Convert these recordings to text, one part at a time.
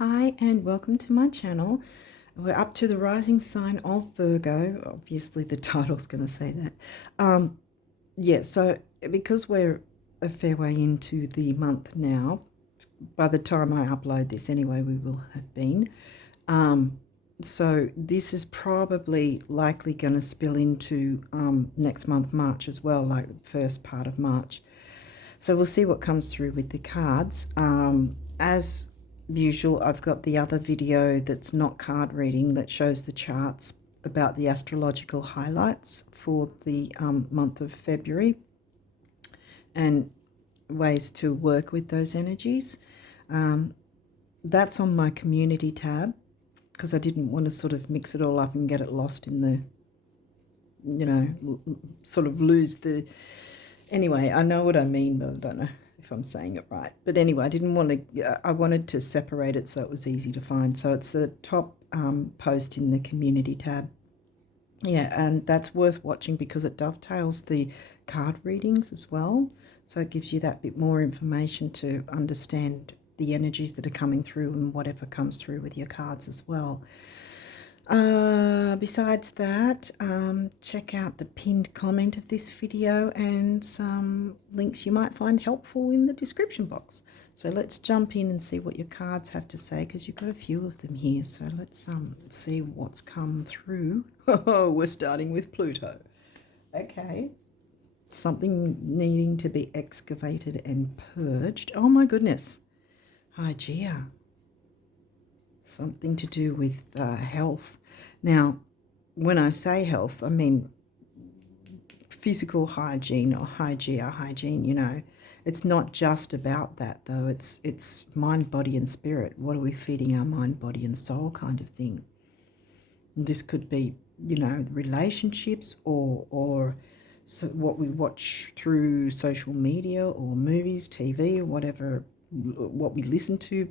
Hi and welcome to my channel. We're up to the rising sign of Virgo. Obviously the title's going to say that. Yeah, so because we're a fair way into the month now, by the time I upload this anyway, we will have been. So this is probably likely going to spill into next month, March as well, like the first part of March. So we'll see what comes through with the cards. As usual, I've got the other video that's not card reading that shows the charts about the astrological highlights for the month of February and ways to work with those energies. That's on my community tab because I didn't want to sort of mix it all up and get it lost in the, sort of lose the... Anyway, I know what I mean, but I don't know if I'm saying it right. But anyway, I didn't want to, I wanted to separate it so it was easy to find. So it's the top post in the community tab. Yeah, and that's worth watching because it dovetails the card readings as well. So it gives you that bit more information to understand the energies that are coming through and whatever comes through with your cards as well. Besides that, check out the pinned comment of this video and some links you might find helpful in the description box. So let's jump in and see what your cards have to say because you've got a few of them here. So let's see what's come through. Oh, we're starting with Pluto. Okay. Something needing to be excavated and purged. Oh my goodness. Hygeia. Something to do with health. Now, when I say health, I mean physical hygiene or hygiene, you know. It's not just about that, though. It's mind, body, and spirit. What are we feeding our mind, body, and soul kind of thing? And this could be, you know, relationships or so what we watch through social media or movies, TV, or whatever, what we listen to,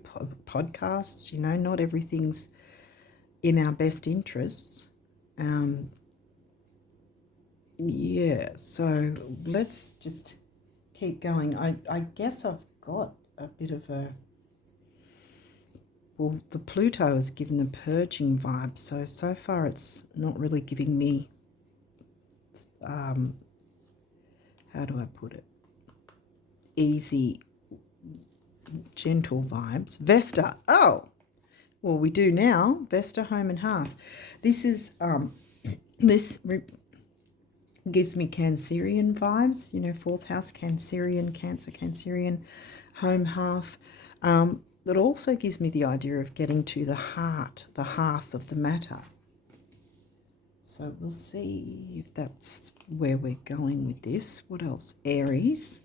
podcasts, you know, not everything's in our best interests. Yeah, so let's just keep going. I guess I've got a bit of a... Well, the Pluto is given a purging vibe, so far it's not really giving me, how do I put it, easy, gentle vibes. Vesta, oh, well, we do now. Vesta, home and hearth. This is, gives me Cancerian vibes, you know, fourth house, Cancerian, Cancer, Cancerian, home, hearth. It also gives me the idea of getting to the heart, the hearth of the matter. So we'll see if that's where we're going with this. What else? Aries.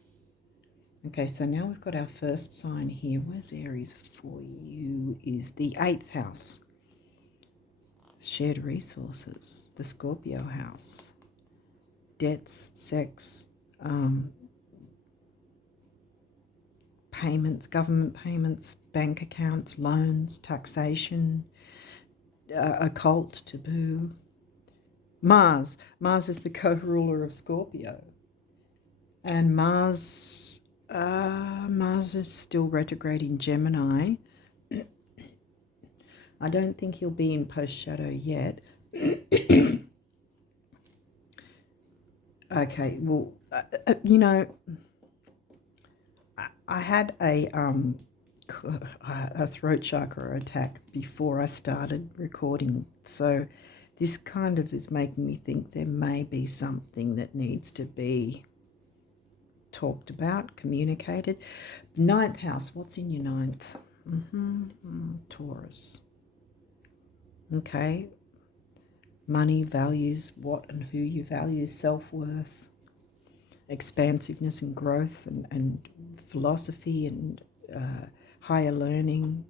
Okay, so now we've got our first sign here. Where's Aries for you? Is the 8th house. Shared resources. The Scorpio house. Debts, sex, payments, government payments, bank accounts, loans, taxation, occult, taboo. Mars. Mars is the co-ruler of Scorpio. And Mars is still retrograde in Gemini. I don't think he'll be in post-shadow yet. Okay, well, you know, I had a throat chakra attack before I started recording, so this kind of is making me think there may be something that needs to be talked about, communicated. 9th house, what's in your 9th? Taurus. Okay. Money, values, what and who you value, self-worth, expansiveness and growth and philosophy and higher learning,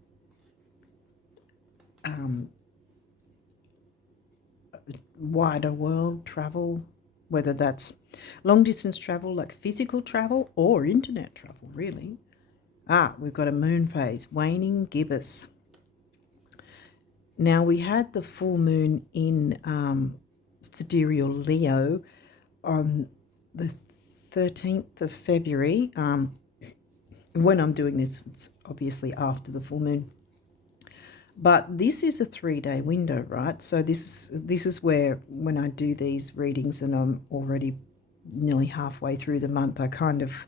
wider world travel, whether that's long-distance travel like physical travel or internet travel, really. We've got a moon phase, waning gibbous. Now, we had the full moon in Sidereal Leo on the 13th of February. When I'm doing this, it's obviously after the full moon. But this is a 3-day window, right? So this is where, when I do these readings and I'm already nearly halfway through the month, I kind of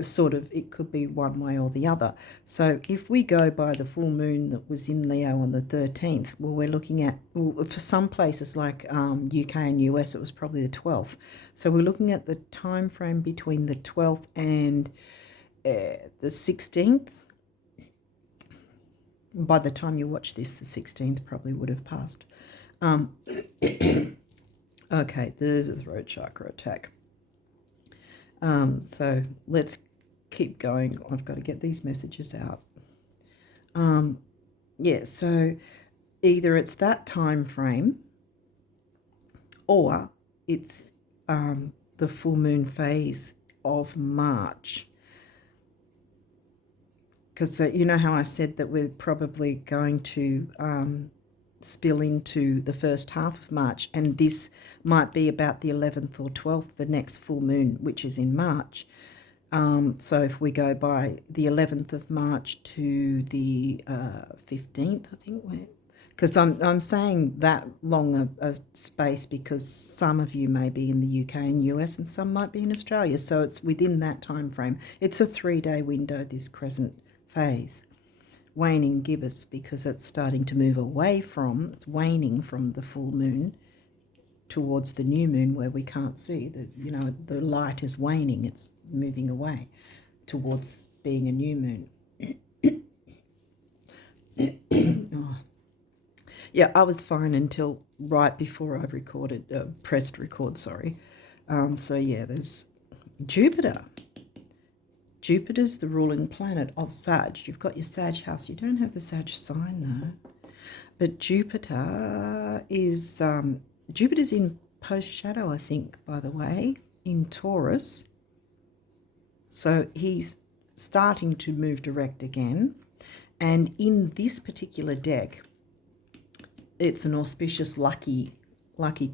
sort of, it could be one way or the other. So if we go by the full moon that was in Leo on the 13th, well, we're looking at, well, for some places like UK and US, it was probably the 12th. So we're looking at the time frame between the 12th and the 16th. By the time you watch this, the 16th probably would have passed. Okay, there's a throat chakra attack. So let's keep going. I've got to get these messages out. Yeah, so either it's that time frame or it's the full moon phase of March. Because you know how I said that we're probably going to spill into the first half of March, and this might be about the 11th or 12th, the next full moon, which is in March. So if we go by the 11th of March to the 15th, I think, because I'm saying that long a space because some of you may be in the UK and US and some might be in Australia, so it's within that time frame. It's a 3-day window, this crescent phase. Waning gibbous, because it's starting to move away from, it's waning from the full moon towards the new moon where we can't see. The light is waning, it's moving away towards being a new moon. Oh. Yeah, I was fine until right before I pressed record, sorry. So yeah, there's Jupiter. Jupiter's the ruling planet of Sag. You've got your Sag house. You don't have the Sag sign though. But Jupiter is, Jupiter's in post-shadow, I think, by the way, in Taurus. So he's starting to move direct again. And in this particular deck, it's an auspicious lucky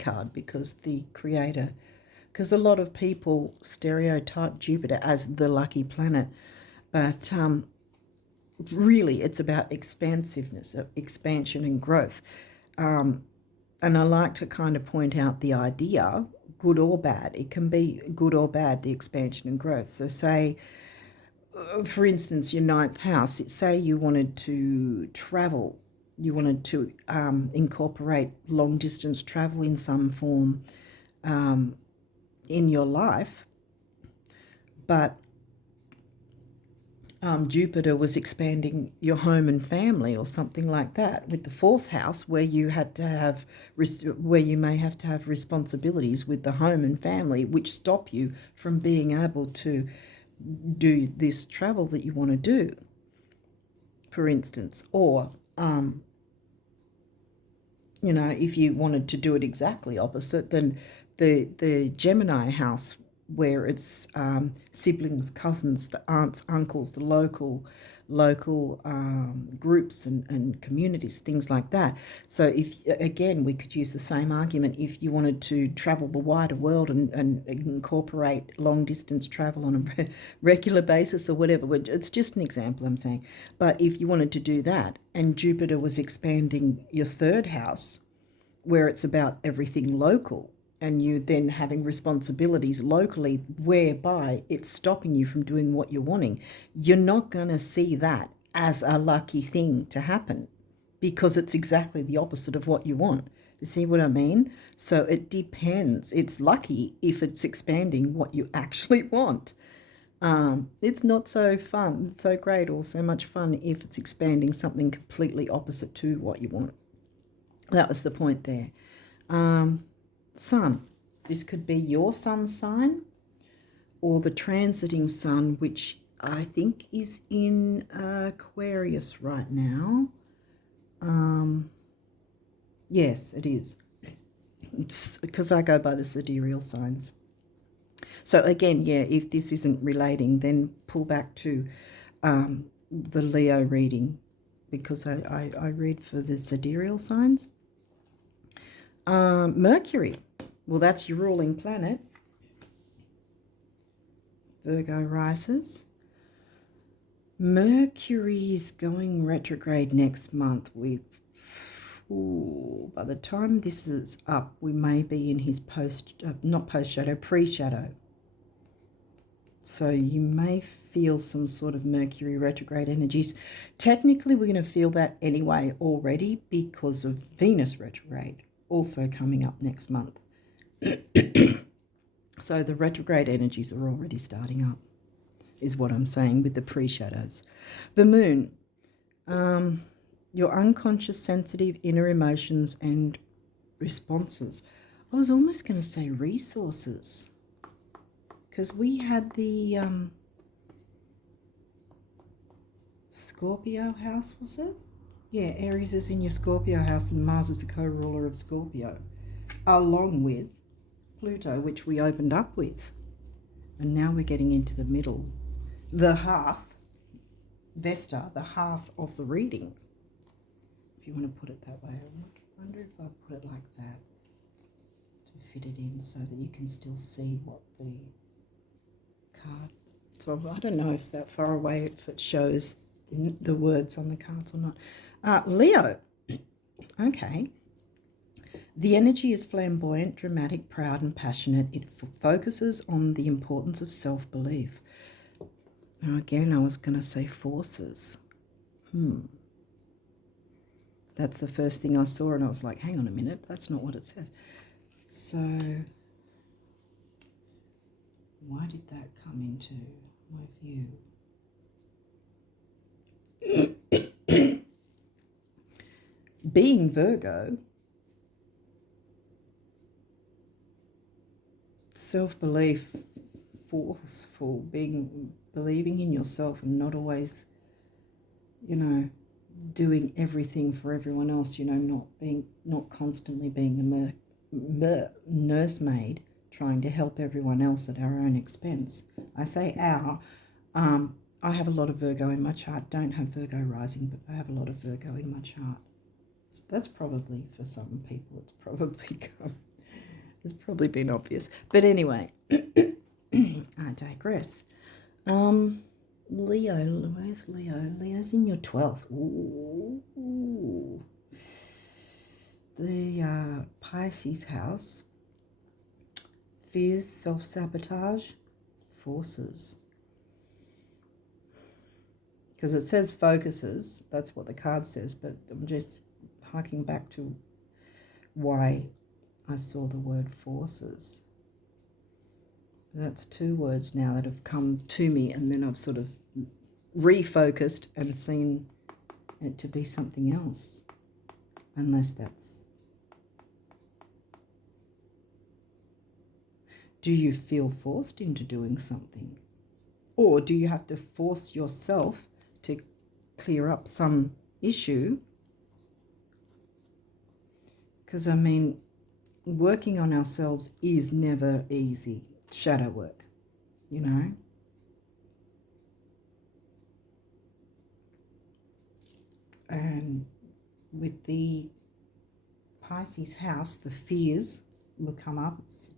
card because the creator, because a lot of people stereotype Jupiter as the lucky planet, but really it's about expansiveness, expansion and growth. And I like to kind of point out the idea, good or bad. It can be good or bad, the expansion and growth. So say, for instance, your 9th house, say you wanted to travel, you wanted to incorporate long-distance travel in some form in your life, but Jupiter was expanding your home and family or something like that with the 4th house, where you had to have, where you may have to have responsibilities with the home and family, which stop you from being able to do this travel that you want to do, for instance. Or if you wanted to do it exactly opposite, then the Gemini house, where it's siblings, cousins, the aunts, uncles, the local groups and communities, things like that. So if, again, we could use the same argument if you wanted to travel the wider world and incorporate long distance travel on a regular basis or whatever. It's just an example I'm saying. But if you wanted to do that and Jupiter was expanding your 3rd house, where it's about everything local, and you then having responsibilities locally whereby it's stopping you from doing what you're wanting, you're not going to see that as a lucky thing to happen because it's exactly the opposite of what you want. You see what I mean? So it depends. It's lucky if it's expanding what you actually want. It's not so fun, so great, or so much fun if it's expanding something completely opposite to what you want. That was the point there. Sun. This could be your sun sign or the transiting sun, which I think is in Aquarius right now. Yes, it is. It's because I go by the sidereal signs. So again, yeah, if this isn't relating, then pull back to the Leo reading, because I read for the sidereal signs. Mercury, well, that's your ruling planet. Virgo rises. Mercury is going retrograde next month. By the time this is up, we may be in his not post-shadow, pre-shadow. So you may feel some sort of Mercury retrograde energies. Technically, we're going to feel that anyway already because of Venus retrograde also coming up next month. So the retrograde energies are already starting up, is what I'm saying with the pre-shadows. The moon, your unconscious, sensitive inner emotions and responses. I was almost going to say resources, because we had the Scorpio house, was it? Yeah, Aries is in your Scorpio house and Mars is the co-ruler of Scorpio, along with Pluto, which we opened up with. And now we're getting into the middle. The half, Vesta, the half of the reading. If you want to put it that way. I wonder if I put it like that to fit it in so that you can still see what the card. So I don't know if that far away, if it shows the words on the cards or not. Leo. Okay. The energy is flamboyant, dramatic, proud and passionate. It focuses on the importance of self-belief. Now again, I was going to say forces. That's the first thing I saw and I was like, hang on a minute, that's not what it said. So why did that come into my view? Being Virgo, self-belief, forceful, believing in yourself and not always, doing everything for everyone else, not constantly being the nursemaid, trying to help everyone else at our own expense. I say our. I have a lot of Virgo in my chart. Don't have Virgo rising, but I have a lot of Virgo in my chart. That's probably, for some people, it's probably been obvious. But anyway, I digress. Leo, where's Leo? Leo's in your 12th. Ooh. The Pisces house. Fears, self-sabotage, forces. Because it says focuses. That's what the card says. But I'm just harking back to why I saw the word forces. That's two words now that have come to me, and then I've sort of refocused and seen it to be something else. Unless that's... Do you feel forced into doing something? Or do you have to force yourself to clear up some issue? Because, I mean, working on ourselves is never easy. Shadow work, And with the Pisces house, the fears will come up. It's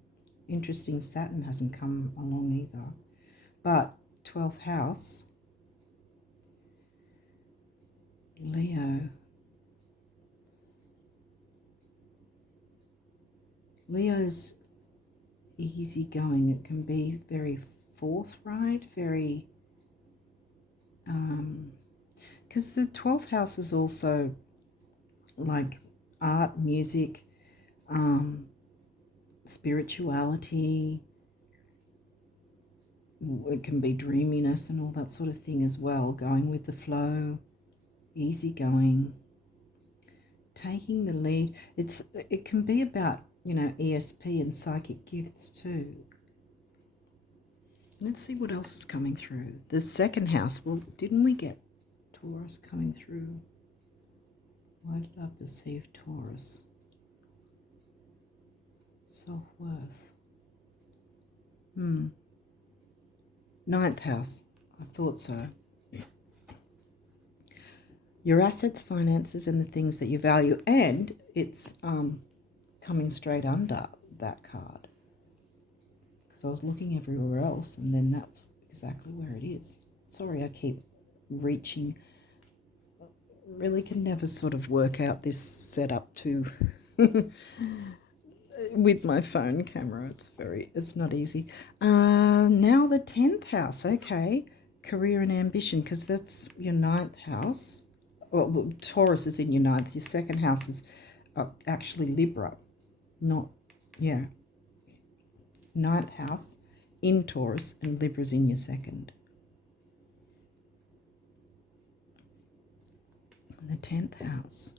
interesting, Saturn hasn't come along either. But 12th house, Leo's easygoing. It can be very forthright, very... because the 12th house is also like art, music, spirituality. It can be dreaminess and all that sort of thing as well, going with the flow, easygoing, taking the lead. It can be about, ESP and psychic gifts too. Let's see what else is coming through. The second house, well, didn't we get Taurus coming through? Why did I perceive Taurus? Self-worth. 9th house. I thought so. Your assets, finances, and the things that you value. And it's coming straight under that card. Because I was looking everywhere else, and then that's exactly where it is. Sorry, I keep reaching. Really can never sort of work out this setup to with my phone camera. It's not easy. Now the 10th house, okay. Career and ambition, because that's your 9th house. Well, Taurus is in your 9th. Your 2nd house is actually Libra. Not, yeah. 9th house in Taurus and Libra's in your 2nd. And the 10th house.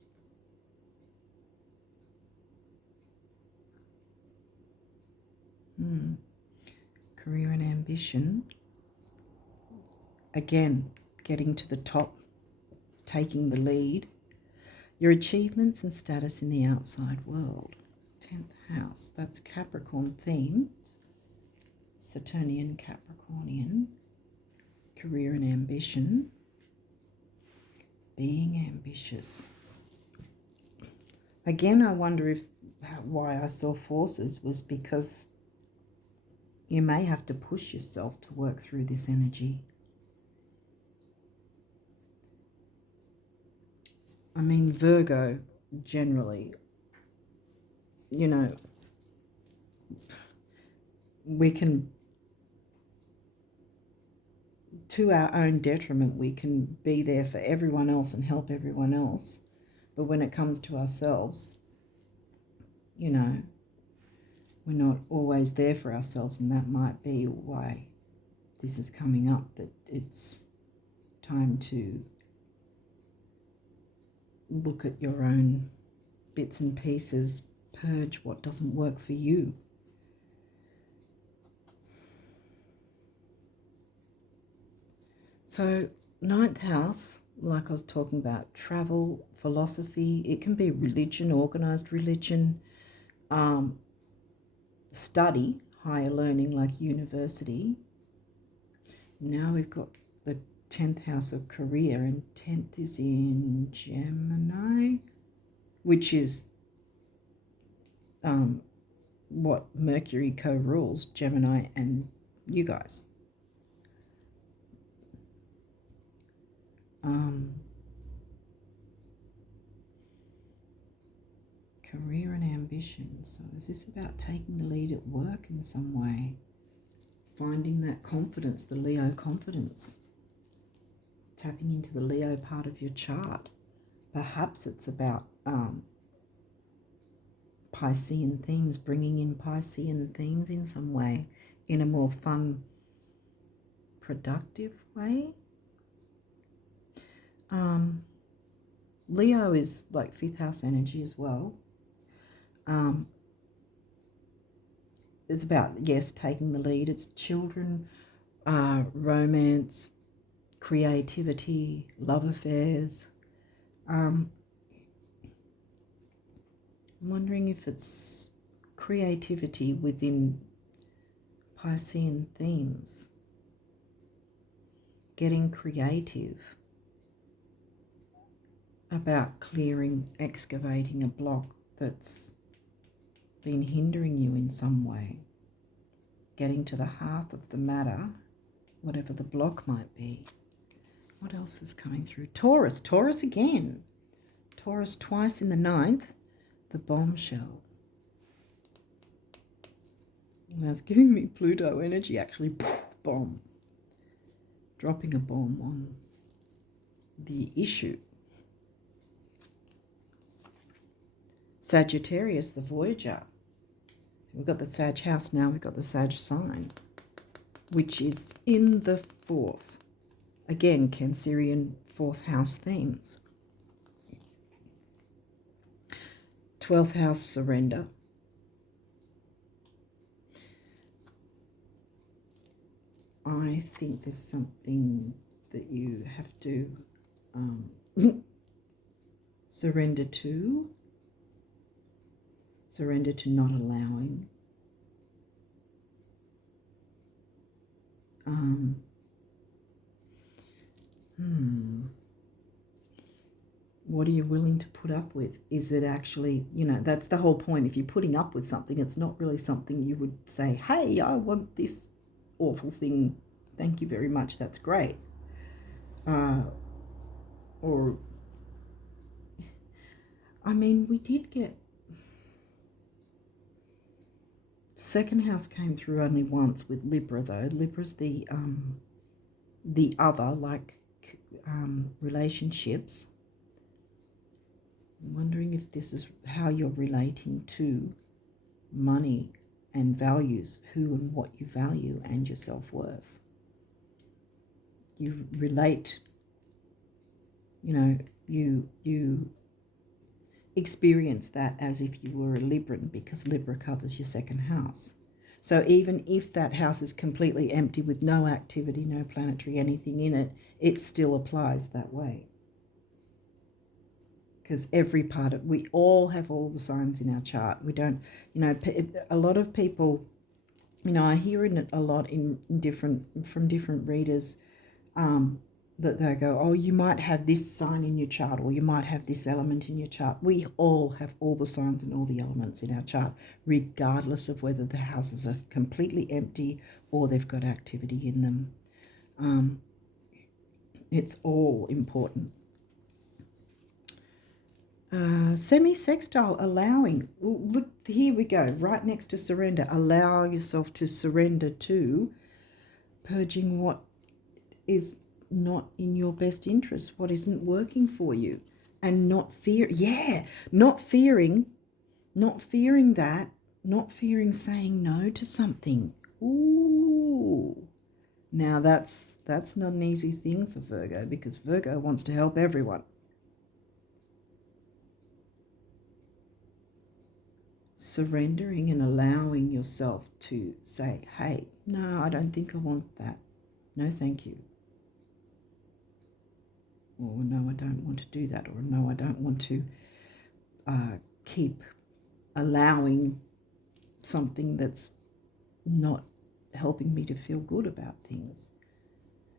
Career and ambition. Again, getting to the top, taking the lead. Your achievements and status in the outside world. 10th house, that's Capricorn theme. Saturnian, Capricornian. Career and ambition. Being ambitious. Again, I wonder why I saw forces was because you may have to push yourself to work through this energy. I mean, Virgo, generally, you know, we can, to our own detriment, we can be there for everyone else and help everyone else. But when it comes to ourselves, you know, we're not always there for ourselves, and that might be why this is coming up, that it's time to look at your own bits and pieces, purge what doesn't work for you. So 9th house, like I was talking about, travel, philosophy, it can be religion, organised religion, study, higher learning like university. Now we've got the 10th house of career, and 10th is in Gemini, which is what Mercury co-rules, Gemini and you guys. Career and ambition. So is this about taking the lead at work in some way? Finding that confidence, the Leo confidence. Tapping into the Leo part of your chart. Perhaps it's about Piscean themes, bringing in Piscean themes in some way, in a more fun, productive way. Leo is like 5th house energy as well. It's about, yes, taking the lead. It's children, romance, creativity, love affairs. I'm wondering if it's creativity within Piscean themes. Getting creative about clearing, excavating a block that's been hindering you in some way. Getting to the heart of the matter, whatever the block might be. What else is coming through? Taurus. Taurus again. Taurus twice in the 9th. The bombshell. Now it's giving me Pluto energy, actually. Bomb. Dropping a bomb on the issue. Sagittarius, the Voyager. We've got the Sag house now, we've got the Sag sign, which is in the 4th. Again, Cancerian 4th house themes. 12th house, surrender. I think there's something that you have to surrender to. Surrender to not allowing. What are you willing to put up with? Is it actually, you know, that's the whole point. If you're putting up with something, it's not really something you would say, hey, I want this awful thing. Thank you very much. That's great. uh, or I mean, we did get second house came through only once with Libra though. Libra's the other, like relationships. I'm wondering if this is how you're relating to money and values, who and what you value, and your self-worth. You relate, you experience that as if you were a Libran, because Libra covers your second house. So even if that house is completely empty with no activity, no planetary anything in it, it still applies that way. Because every part of, we all have all the signs in our chart. We don't, a lot of people, I hear it a lot from different readers, that they go, oh, you might have this sign in your chart, or you might have this element in your chart. We all have all the signs and all the elements in our chart, regardless of whether the houses are completely empty or they've got activity in them. It's all important. Semi-sextile, allowing. Look, here we go, right next to surrender. Allow yourself to surrender to purging what is not in your best interest, what isn't working for you, and not fearing that, not fearing saying no to something. Ooh, now that's not an easy thing for Virgo, because Virgo wants to help everyone. Surrendering and allowing yourself to say, hey, no, I don't think I want that. No, thank you. Or no, I don't want to do that. Or no, I don't want to keep allowing something that's not helping me to feel good about things.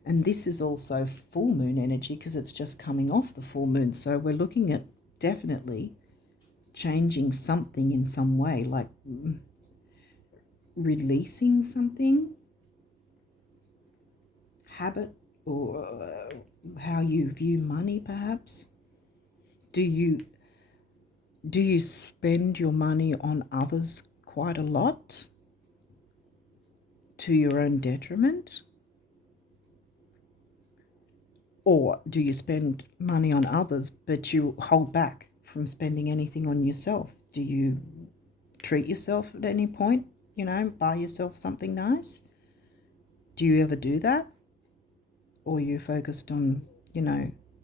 And this is also full moon energy, because it's just coming off the full moon. So we're looking at definitely changing something in some way, like releasing something, habit, or how you view money, perhaps. Do you spend your money on others quite a lot to your own detriment? Or do you spend money on others but you hold back from spending anything on yourself? Do you treat yourself at any point? Buy yourself something nice? Do you ever do that? Or are you focused on,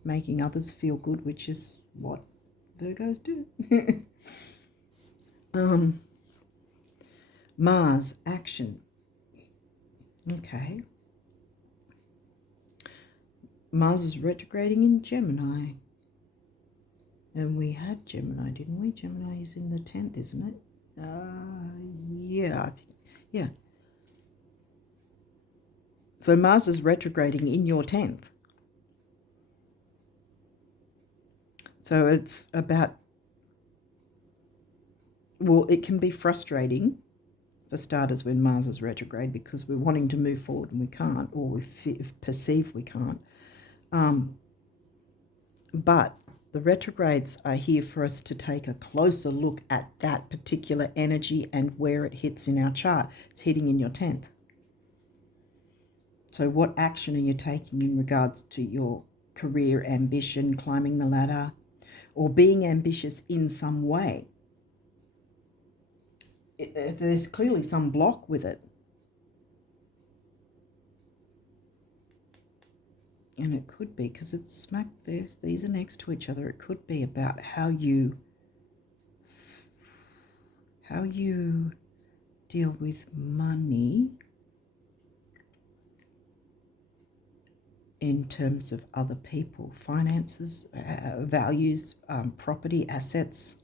making others feel good, which is what Virgos do? Mars, action. Okay. Mars is retrograding in Gemini. And we had Gemini, didn't we? Gemini is in the 10th, isn't it? Yeah, I think, yeah. So Mars is retrograding in your 10th. So it's about, well, it can be frustrating for starters when Mars is retrograde, because we're wanting to move forward and we can't, or we perceive we can't. But the retrogrades are here for us to take a closer look at that particular energy and where it hits in our chart. It's hitting in your 10th. So what action are you taking in regards to your career ambition, climbing the ladder, or being ambitious in some way? There's clearly some block with it. And it could be, because it's smack, these are next to each other. It could be about how you deal with money in terms of other people, finances, values, property, assets,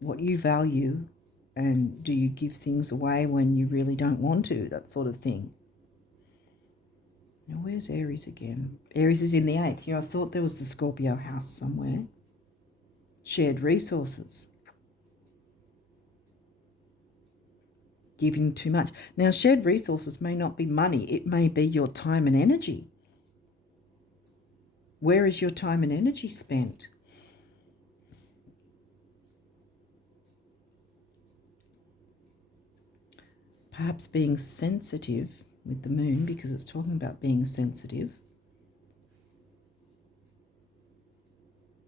what you value, and do you give things away when you really don't want to, that sort of thing. Now, where's Aries again? Aries is in the 8th. I thought there was the Scorpio house somewhere. Shared resources. Giving too much. Now, shared resources may not be money. It may be your time and energy. Where is your time and energy spent? Perhaps being sensitive with the moon, because it's talking about being sensitive,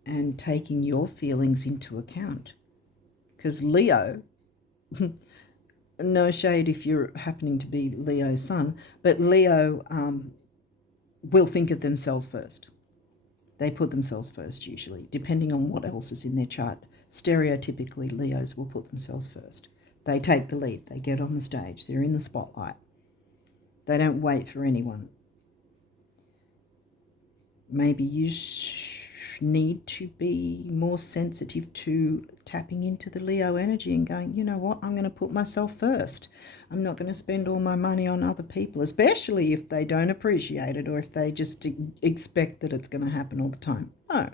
and taking your feelings into account. Because Leo, no shade if you're happening to be Leo's sun, but Leo will think of themselves first. They put themselves first usually, depending on what else is in their chart. Stereotypically, Leos will put themselves first. They take the lead. They get on the stage. They're in the spotlight. They don't wait for anyone. Maybe you need to be more sensitive to tapping into the Leo energy and going, you know what, I'm going to put myself first. I'm not going to spend all my money on other people, especially if they don't appreciate it or if they just expect that it's going to happen all the time. No,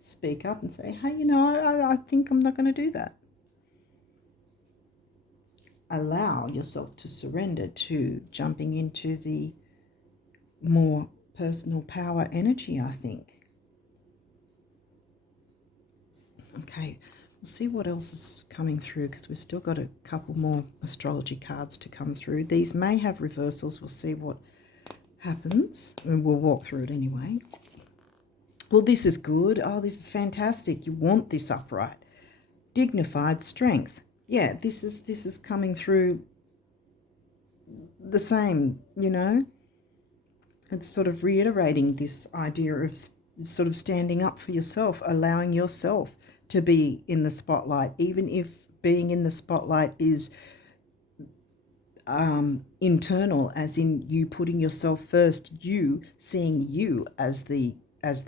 speak up and say, hey, you know, I think I'm not going to do that. Allow yourself to surrender to jumping into the more personal power energy, I think. Okay, we'll see what else is coming through because we've still got a couple more astrology cards to come through. These may have reversals. We'll see what happens and we'll walk through it anyway. Well, this is good. Oh, this is fantastic. You want this upright. Dignified strength. Yeah, this is coming through the same, you know. It's sort of reiterating this idea of sort of standing up for yourself, allowing yourself to be in the spotlight, even if being in the spotlight is internal, as in you putting yourself first, you seeing you as the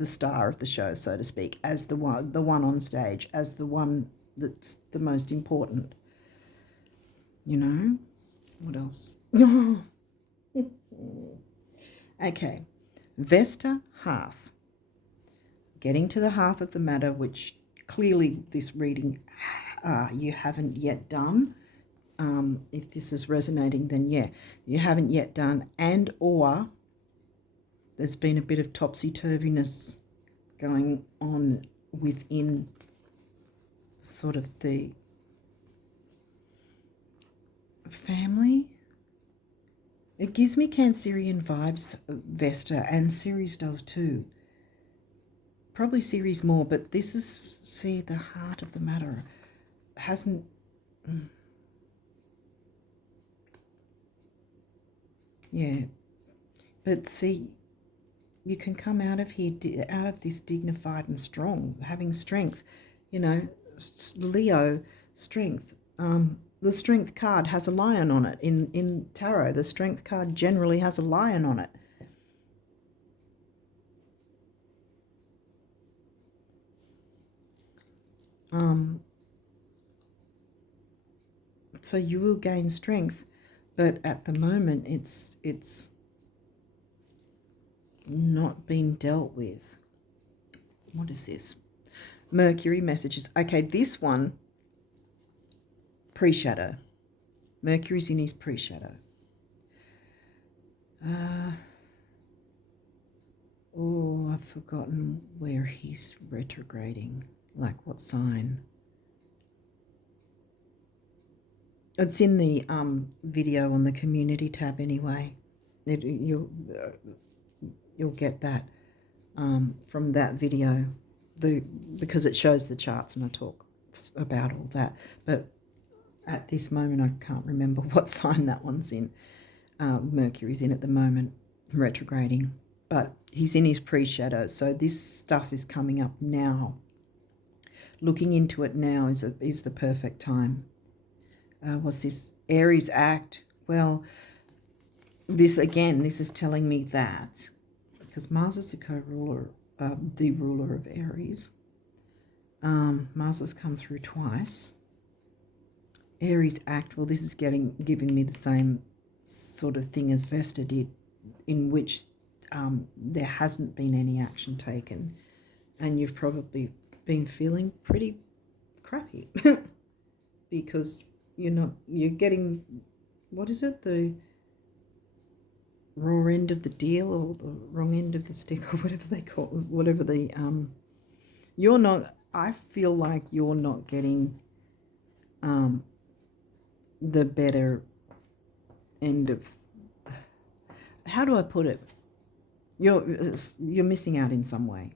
star of the show, so to speak, as the one on stage, as the one that's the most important. You know, what else? Okay, Vesta hearth. Getting to the hearth of the matter, which clearly this reading you haven't yet done. If this is resonating, then yeah, you haven't yet done, and or there's been a bit of topsy-turviness going on within sort of the family. It gives me Cancerian vibes, Vesta, and Ceres does too. Probably Ceres more, but this is, see, the heart of the matter hasn't... Yeah, but see, you can come out of here, out of this dignified and strong, having strength, you know, Leo, strength. The strength card has a lion on it. In tarot, the strength card generally has a lion on it. So you will gain strength, but at the moment it's not being dealt with. What is this? Mercury messages. Okay, this one, pre-shadow. Mercury's in his pre-shadow. Oh, I've forgotten where he's retrograding. Like what sign? It's in the video on the community tab anyway. You'll get that from that video, because it shows the charts and I talk about all that. But at this moment, I can't remember what sign that one's in. Mercury's in at the moment, retrograding, but he's in his pre-shadow. So this stuff is coming up now. Looking into it now is the perfect time. What's this? Aries act. Well, this is telling me that, because Mars is the co-ruler, the ruler of Aries. Mars has come through twice. Aries act. Well, this is giving me the same sort of thing as Vesta did, in which there hasn't been any action taken, and you've probably been feeling pretty crappy because you're getting, what is it, the raw end of the deal or the wrong end of the stick or whatever they call it, whatever the you're not, I feel like you're not getting the better end of, how do I put it? You're missing out in some way.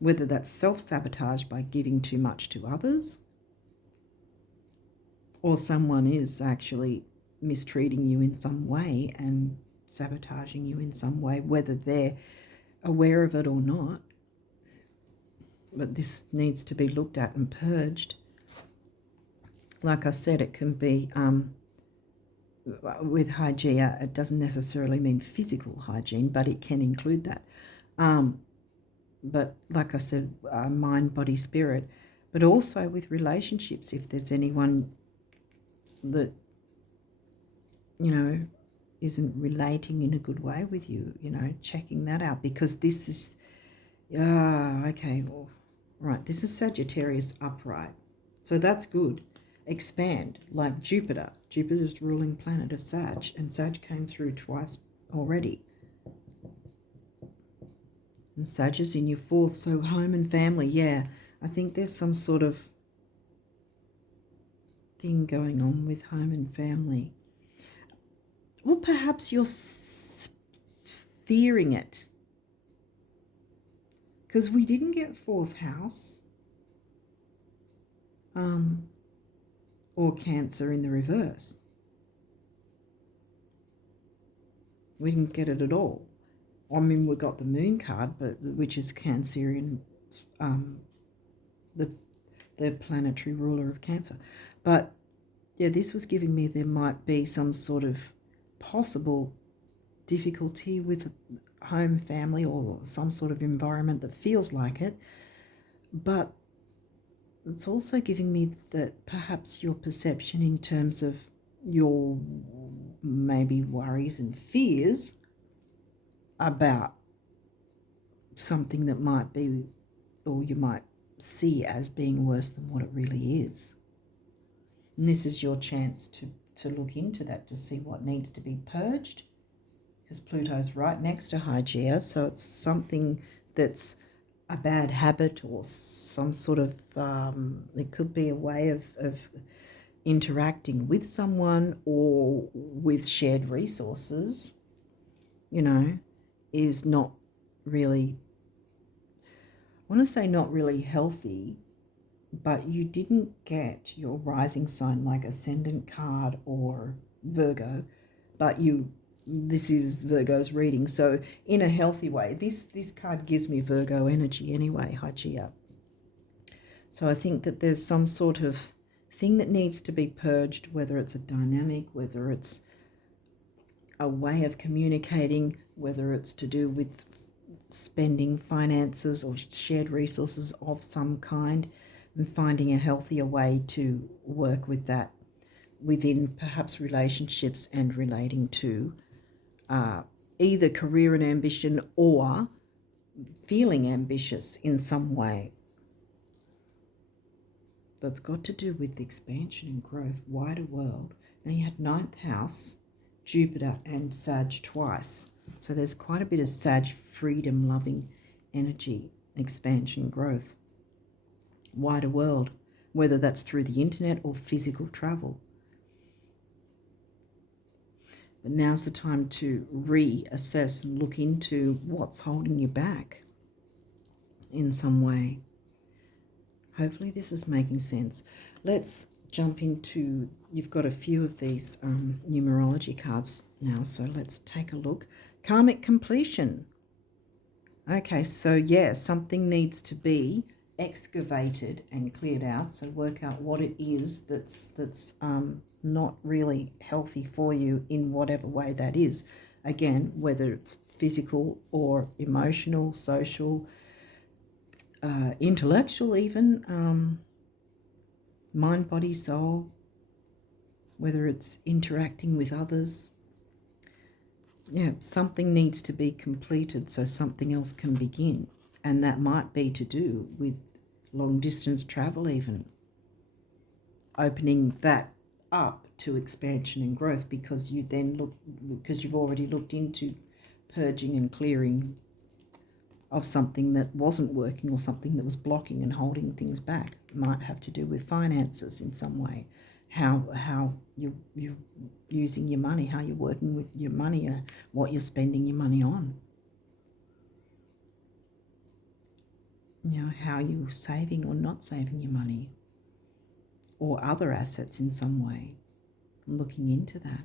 Whether that's self-sabotage by giving too much to others, or someone is actually mistreating you in some way and sabotaging you in some way, whether they're aware of it or not. But this needs to be looked at and purged. Like I said, it can be with hygiene, it doesn't necessarily mean physical hygiene, but it can include that. But like I said, mind, body, spirit, but also with relationships, if there's anyone that, you know, isn't relating in a good way with you, you know, checking that out, because this is, okay, well, right, this is Sagittarius upright. So that's good. Expand, like Jupiter. Jupiter's the ruling planet of Sag, and Sag came through twice already. And Sag is in your fourth, so home and family, yeah. I think there's some sort of thing going on with home and family. Or perhaps you're fearing it. Because we didn't get fourth house. Or Cancer in the reverse. We didn't get it at all. I mean, we got the moon card, but which is Cancerian, the planetary ruler of Cancer. But yeah, this was giving me there might be some sort of possible difficulty with home, family, or some sort of environment that feels like it. But it's also giving me that perhaps your perception in terms of your maybe worries and fears about something that might be, or you might see as being worse than what it really is. And this is your chance to look into that, to see what needs to be purged, because Pluto's right next to Hygeia, so it's something that's a bad habit or some sort of, it could be a way of interacting with someone or with shared resources, you know, is not really, I want to say not really healthy, but you didn't get your rising sign like Ascendant card or Virgo, but this is Virgo's reading, so in a healthy way. This card gives me Virgo energy anyway, Hygeia. So I think that there's some sort of thing that needs to be purged, whether it's a dynamic, whether it's a way of communicating, whether it's to do with spending finances or shared resources of some kind, and finding a healthier way to work with that within perhaps relationships and relating to either career and ambition or feeling ambitious in some way. That's got to do with expansion and growth, wider world. Now you had 9th house, Jupiter and Sag twice. So there's quite a bit of Sag freedom loving energy, expansion, growth, wider world, whether that's through the internet or physical travel. But now's the time to reassess and look into what's holding you back in some way. Hopefully this is making sense. Let's jump into, you've got a few of these numerology cards now, so let's take a look. Karmic completion. Okay, so yeah, something needs to be excavated and cleared out, so work out what it is that's not really healthy for you in whatever way that is. Again, whether it's physical or emotional, social, intellectual even, mind, body, soul, whether it's interacting with others. Yeah, something needs to be completed so something else can begin. And that might be to do with long distance travel even. Opening that up to expansion and growth, because you've already looked into purging and clearing of something that wasn't working or something that was blocking and holding things back. It might have to do with finances in some way, how you're using your money, how you're working with your money, what you're spending your money on. How you're saving or not saving your money, or other assets in some way. Looking into that.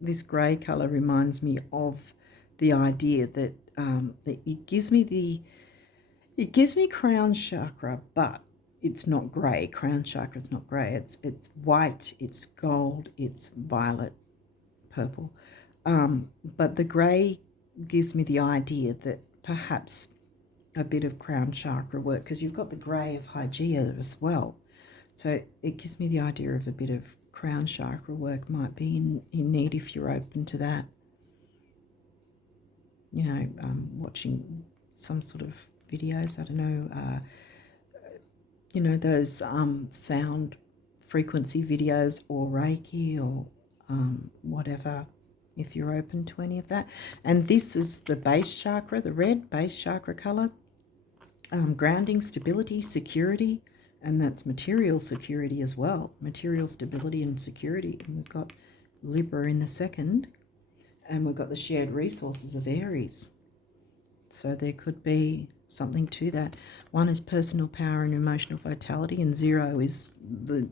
This grey colour reminds me of the idea that that it gives me crown chakra, but it's not grey. Crown chakra is not grey. It's white, it's gold, it's violet, purple. But the grey gives me the idea that perhaps a bit of crown chakra work, because you've got the grey of Hygeia as well. So it gives me the idea of a bit of crown chakra work might be in need if you're open to that. Watching some sort of videos, I don't know, those sound frequency videos, or Reiki, or whatever, if you're open to any of that. And this is the base chakra, the red base chakra colour. Grounding, stability, security, and that's material security as well. Material stability and security. And we've got Libra in the second, and we've got the shared resources of Aries. So there could be something to that. 1 is personal power and emotional vitality, and 0 is the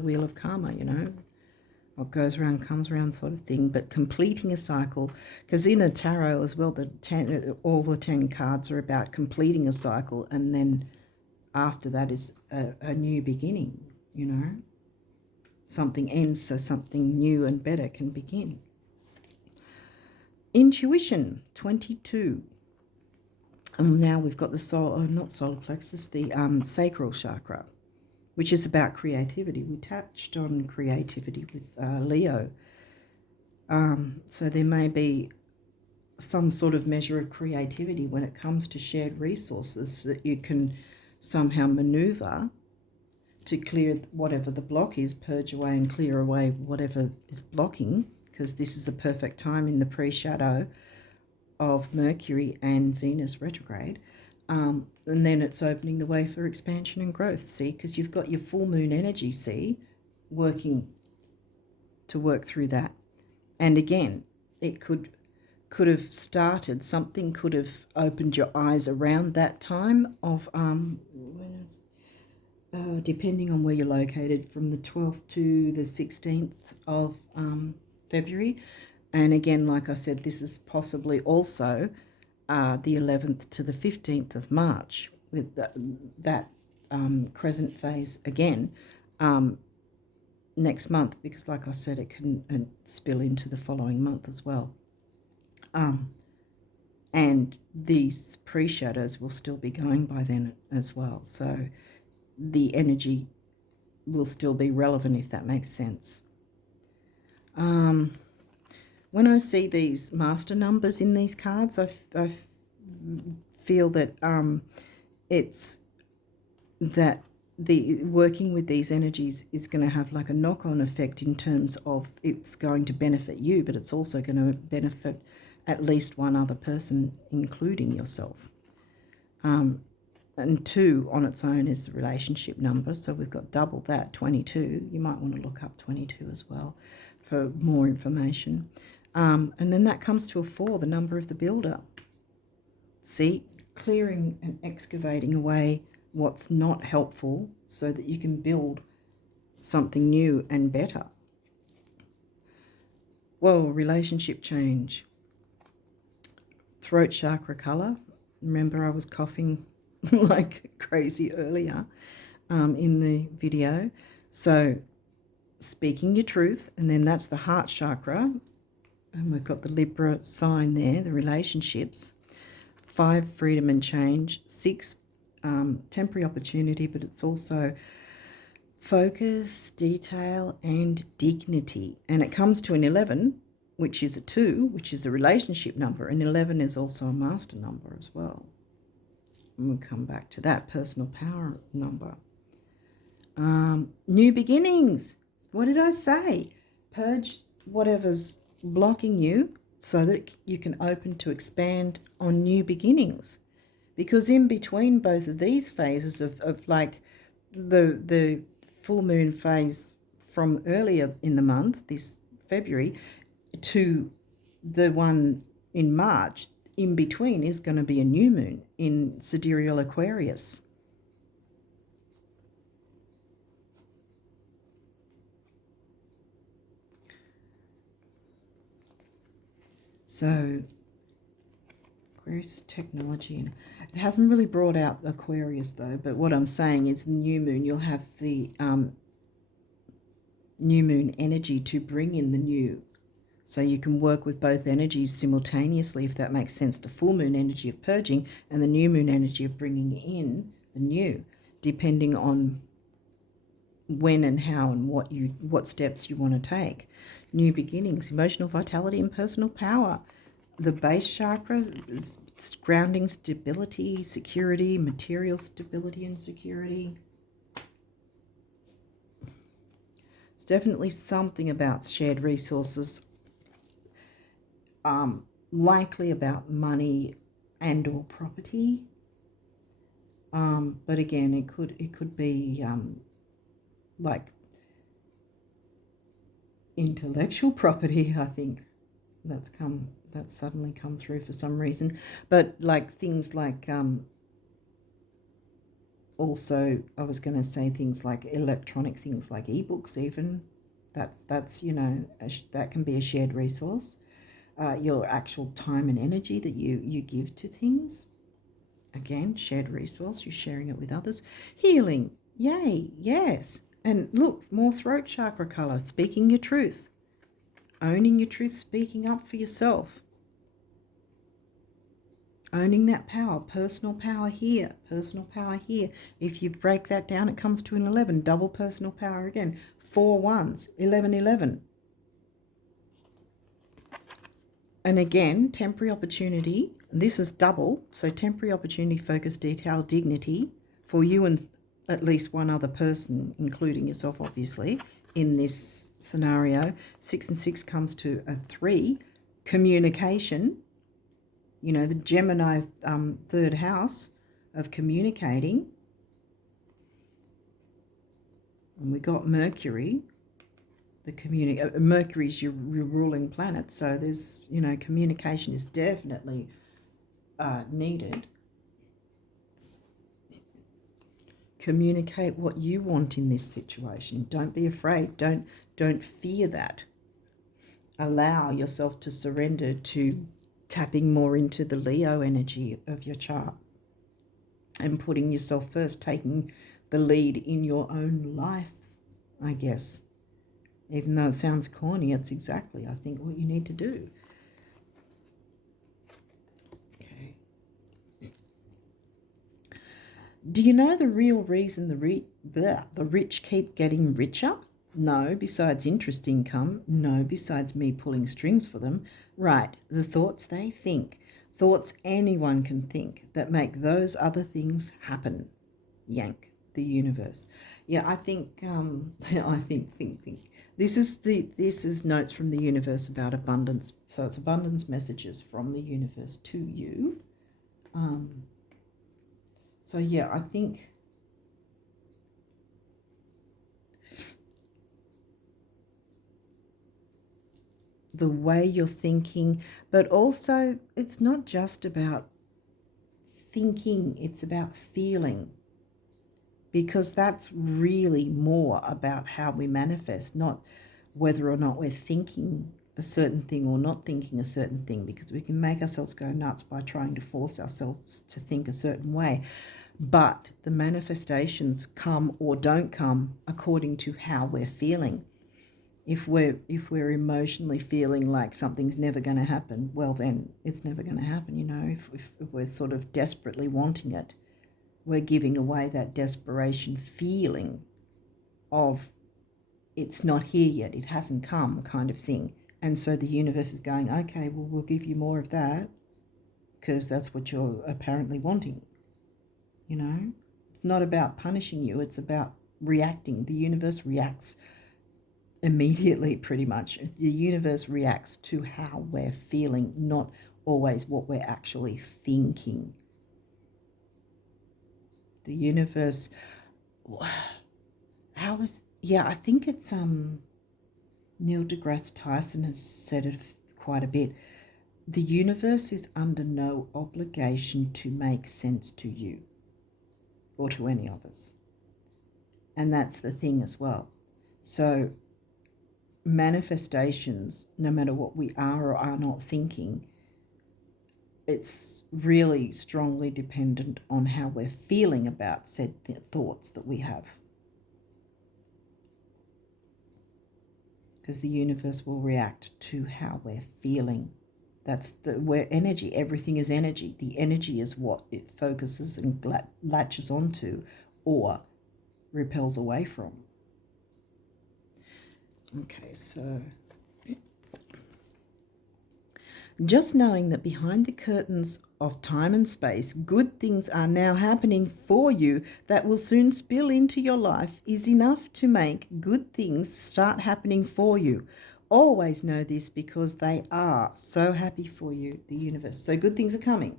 wheel of karma, what goes around comes around sort of thing. But completing a cycle, because in a tarot as well, all the 10 cards are about completing a cycle, and then after that is a new beginning, something ends so something new and better can begin. Intuition, 22. And now we've got the not solar plexus, the sacral chakra, which is about creativity. We touched on creativity with Leo. So there may be some sort of measure of creativity when it comes to shared resources that you can somehow maneuver to clear whatever the block is, purge away and clear away whatever is blocking, because this is a perfect time in the pre-shadow of Mercury and Venus retrograde. And then it's opening the way for expansion and growth, see, because you've got your full moon energy, see, working to work through that. And again, it could have started, something could have opened your eyes around that time of, depending on where you're located, from the 12th to the 16th of February. And again, like I said, this is possibly also the 11th to the 15th of March, with that crescent phase again next month, because like I said, it can spill into the following month as well. And these pre-shadows will still be going by then as well. So the energy will still be relevant, if that makes sense. When I see these master numbers in these cards, I feel that it's that the working with these energies is going to have like a knock-on effect in terms of it's going to benefit you, but it's also going to benefit at least one other person, including yourself. And 2 on its own is the relationship number, so we've got double that, 22. You might want to look up 22 as well for more information. And then that comes to a 4, the number of the builder. See, clearing and excavating away what's not helpful so that you can build something new and better. Well, relationship change. Throat chakra colour. Remember I was coughing like crazy earlier in the video. So speaking your truth, and then that's the heart chakra. And we've got the Libra sign there, the relationships. 5, freedom and change. 6, temporary opportunity, but it's also focus, detail, and dignity. And it comes to an 11, which is a 2, which is a relationship number. And 11 is also a master number as well. And we'll come back to that personal power number. New beginnings. What did I say? Purge whatever's blocking you so that you can open to expand on new beginnings. Because in between both of these phases of like the full moon phase from earlier in the month, this February, to the one in March, in between is going to be a new moon in Sidereal Aquarius. So Aquarius technology, and it hasn't really brought out Aquarius though, but what I'm saying is new moon, you'll have the new moon energy to bring in the new. So you can work with both energies simultaneously, if that makes sense. The full moon energy of purging and the new moon energy of bringing in the new, depending on when and how and what steps you want to take. New beginnings, emotional vitality and personal power. The base chakra is grounding, stability, security, material stability and security. It's definitely something about shared resources, likely about money and or property. But again, it could be like intellectual property. I think that's suddenly come through for some reason. But like things like also I was going to say things like electronic things like ebooks, even that's that can be a shared resource. Your actual time and energy that you give to things, again, shared resource, you're sharing it with others. Healing, yay, yes. And look, more throat chakra color, speaking your truth, owning your truth, speaking up for yourself, owning that power, personal power here, personal power here. If you break that down, it comes to an 11, double personal power again, 4 ones, 11, 11. And again, temporary opportunity, this is double, so temporary opportunity, focus, detail, dignity for you and at least one other person, including yourself, obviously, in this scenario. 6 and 6 comes to a 3, communication, the Gemini third house of communicating. And we got Mercury. Mercury is your ruling planet, so there's communication is definitely needed. Communicate what you want in this situation. Don't be afraid. Don't fear that. Allow yourself to surrender to tapping more into the Leo energy of your chart and putting yourself first, taking the lead in your own life, I guess. Even though it sounds corny, it's exactly, I think, what you need to do. Okay. Do you know the real reason the rich keep getting richer? No, besides interest income. No, besides me pulling strings for them. Right, the thoughts they think. Thoughts anyone can think that make those other things happen. Yank, the universe. Yeah, I think, think. This is notes from the universe about abundance. So it's abundance messages from the universe to you. So yeah, I think the way you're thinking, but also it's not just about thinking, it's about feeling. Because that's really more about how we manifest, not whether or not we're thinking a certain thing or not thinking a certain thing, because we can make ourselves go nuts by trying to force ourselves to think a certain way. But the manifestations come or don't come according to how we're feeling. If we're emotionally feeling like something's never going to happen, well, then it's never going to happen. If we're sort of desperately wanting it, we're giving away that desperation feeling of it's not here yet, it hasn't come kind of thing. And so the universe is going, okay, well, we'll give you more of that because that's what you're apparently wanting. you know. It's not about punishing you. It's about reacting. The universe reacts immediately, pretty much. The universe reacts to how we're feeling, not always what we're actually thinking. The universe, I think it's Neil deGrasse Tyson has said it quite a bit. The universe is under no obligation to make sense to you or to any of us. And that's the thing as well. So manifestations, no matter what we are or are not thinking, it's really strongly dependent on how we're feeling about said thoughts that we have. Because the universe will react to how we're feeling. We're energy. Everything is energy. The energy is what it focuses and latches onto or repels away from. Okay, so just knowing that behind the curtains of time and space, good things are now happening for you that will soon spill into your life is enough to make good things start happening for you. Always know this because they are so happy for you, the universe. So good things are coming.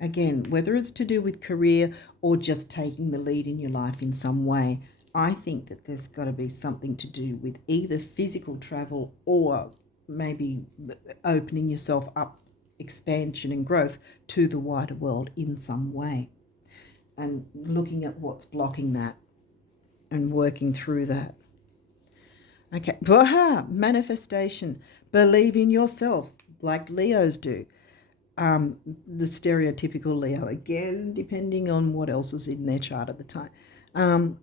Again, whether it's to do with career or just taking the lead in your life in some way, I think that there's got to be something to do with either physical travel or maybe opening yourself up, expansion and growth to the wider world in some way, and looking at what's blocking that and working through that. Okay, manifestation. Believe in yourself like Leos do. The stereotypical Leo, again, depending on what else is in their chart at the time.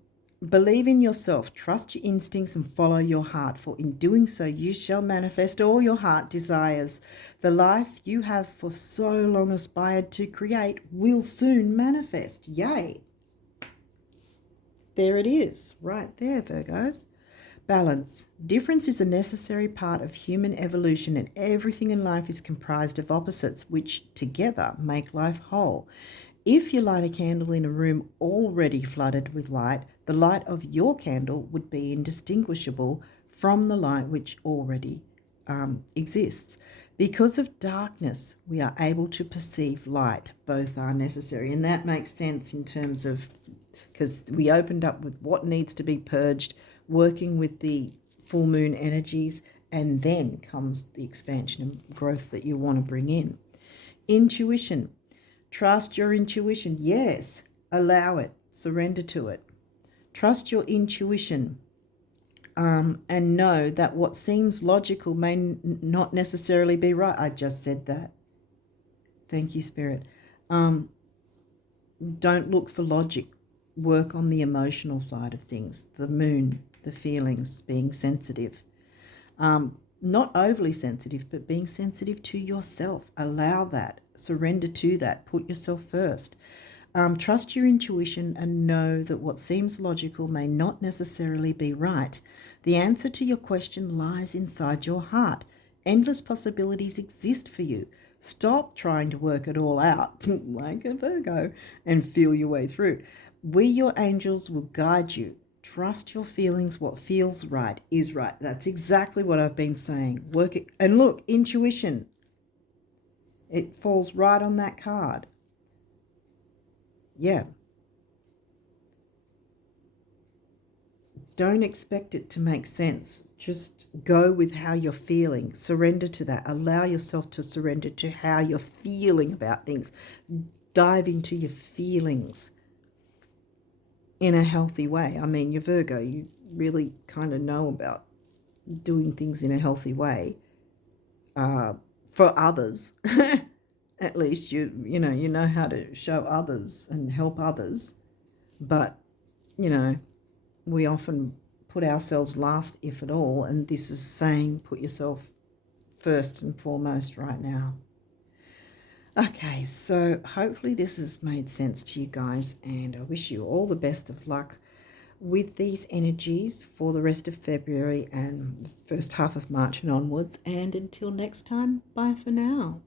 Believe in yourself, trust your instincts and follow your heart, for in doing so you shall manifest all your heart desires. The life you have for so long aspired to create will soon manifest. Yay! There it is, right there, Virgos. Balance. Difference is a necessary part of human evolution, and everything in life is comprised of opposites which together make life whole. If you light a candle in a room already flooded with light, the light of your candle would be indistinguishable from the light which already exists. Because of darkness, we are able to perceive light. Both are necessary. And that makes sense in terms of, because we opened up with what needs to be purged, working with the full moon energies, and then comes the expansion and growth that you want to bring in. Intuition. Trust your intuition. Yes, allow it. Surrender to it. Trust your intuition, and know that what seems logical may not necessarily be right. I just said that. Thank you, Spirit. Don't look for logic. Work on the emotional side of things. The moon, the feelings, being sensitive. Not overly sensitive, but being sensitive to yourself. Allow that. Surrender to that. Put yourself first. Trust your intuition and know that what seems logical may not necessarily be right. The answer to your question lies inside your heart. Endless possibilities exist for you. Stop trying to work it all out like a Virgo and feel your way through. We, your angels, will guide you. Trust your feelings. What feels right is right. That's exactly what I've been saying. Work it. And look, intuition. It falls right on that card. Yeah. Don't expect it to make sense. Just go with how you're feeling. Surrender to that. Allow yourself to surrender to how you're feeling about things. Dive into your feelings in a healthy way. I mean, you're Virgo. You really kind of know about doing things in a healthy way for others. At least you know how to show others and help others. But, we often put ourselves last, if at all, and this is saying put yourself first and foremost right now. Okay, so hopefully this has made sense to you guys, and I wish you all the best of luck with these energies for the rest of February and the first half of March and onwards. And until next time, bye for now.